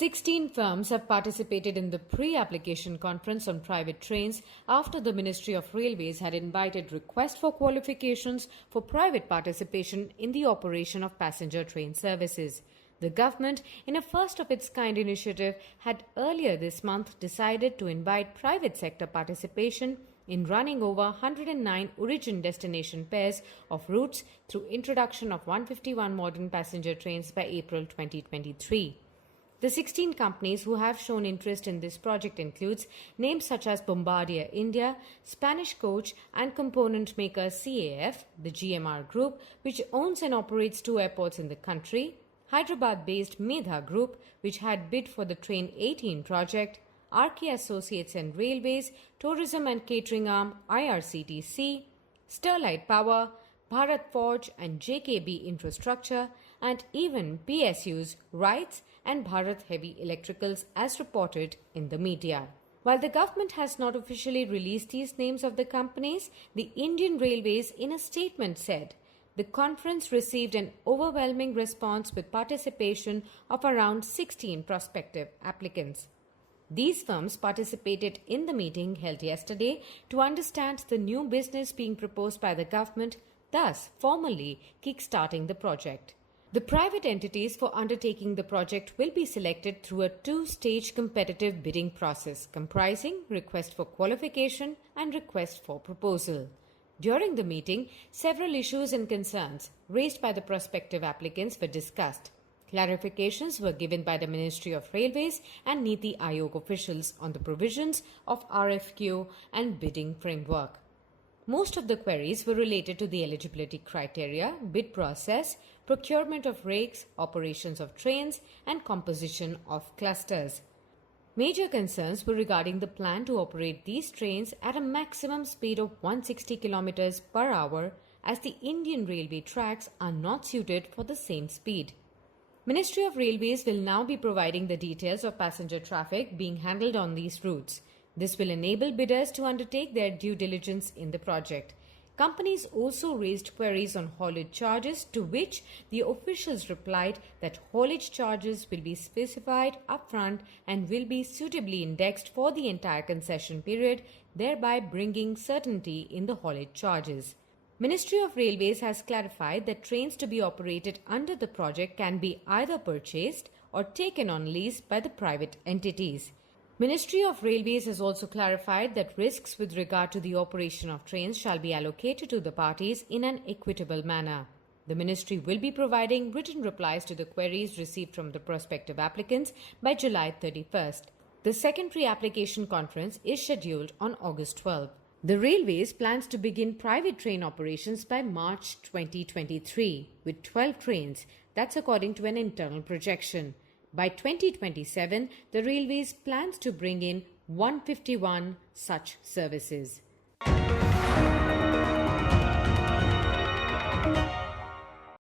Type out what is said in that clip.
16 firms have participated in the pre-application conference on private trains after the Ministry of Railways had invited requests for qualifications for private participation in the operation of passenger train services. The government, in a first-of-its-kind initiative, had earlier this month decided to invite private sector participation in running over 109 origin-destination pairs of routes through introduction of 151 modern passenger trains by April 2023. The 16 companies who have shown interest in this project includes names such as Bombardier India, Spanish coach and component maker CAF, the GMR Group, which owns and operates 2 airports in the country, Hyderabad-based Medha Group, which had bid for the Train 18 project, RK Associates and Railways, Tourism and Catering Arm IRCTC, Sterlite Power, Bharat Forge and JKB Infrastructure, and even PSUs, Rights and Bharat Heavy Electricals as reported in the media. While the government has not officially released these names of the companies, the Indian Railways in a statement said, the conference received an overwhelming response with participation of around 16 prospective applicants. These firms participated in the meeting held yesterday to understand the new business being proposed by the government, thus formally kick-starting the project. The private entities for undertaking the project will be selected through a 2-stage competitive bidding process comprising request for qualification and request for proposal. During the meeting, several issues and concerns raised by the prospective applicants were discussed. Clarifications were given by the Ministry of Railways and Niti Aayog officials on the provisions of RFQ and bidding framework. Most of the queries were related to the eligibility criteria, bid process, procurement of rakes, operations of trains, and composition of clusters. Major concerns were regarding the plan to operate these trains at a maximum speed of 160 km per hour, as the Indian railway tracks are not suited for the same speed. Ministry of Railways will now be providing the details of passenger traffic being handled on these routes. This will enable bidders to undertake their due diligence in the project. Companies also raised queries on haulage charges, to which the officials replied that haulage charges will be specified upfront and will be suitably indexed for the entire concession period, thereby bringing certainty in the haulage charges. Ministry of Railways has clarified that trains to be operated under the project can be either purchased or taken on lease by the private entities. Ministry of Railways has also clarified that risks with regard to the operation of trains shall be allocated to the parties in an equitable manner. The ministry will be providing written replies to the queries received from the prospective applicants by July 31st. The second pre-application conference is scheduled on August 12. The Railways plans to begin private train operations by March 2023 with 12 trains. That's according to an internal projection. By 2027, the Railways plans to bring in 151 such services.